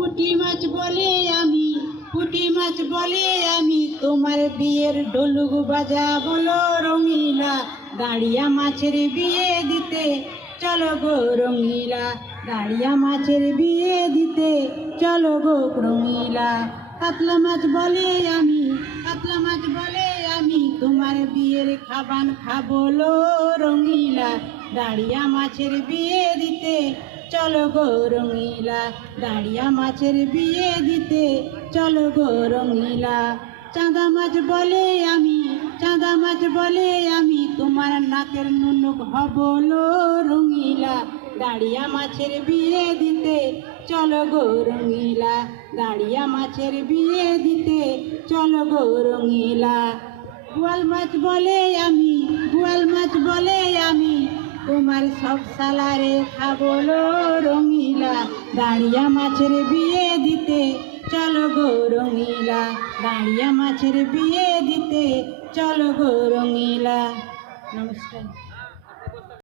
পুঁটি মাছ বলে আমি, পুঁটি মাছ বলে আমি, তোমার বিয়ের ঢোলক বাজা বলো রঙিলা। দাঁড়িয়া মাছের বিয়ে দিতে চলো গো রঙিলা, দাঁড়িয়া মাছের বিয়ে দিতে চলো গো রঙিলা। কাতলা মাছ বলে আমি, কাতলা মাছ বলে আমি, তোমার বিয়ের খাবান খাবলো রঙিলা। দাঁড়িয়া মাছের বিয়ে দিতে চলো গো রঙিলা, দাঁড়িয়া মাছের বিয়ে দিতে চলো গো রঙিলা। চাঁদা মাছ বলে আমি, চাঁদা মাছ বলে আমি, তোমার নাকের নুনুক হবলো রঙিলা। দাঁড়িয়া মাছের বিয়ে দিতে চলো গো রঙিলা, দাঁড়িয়া মাছের বিয়ে দিতে চলো গো রঙিলা। বোয়াল মাছ বলে আমি, বোয়াল মাছ বলে আমি, তোমার সব সালারে খাবলো রঙিলা। দাঁড়িয়া মাছের বিয়ে দিতে চলো গো রঙিলা, দাঁড়িয়া মাছের বিয়ে দিতে চলো গো রঙিলা। নমস্কার।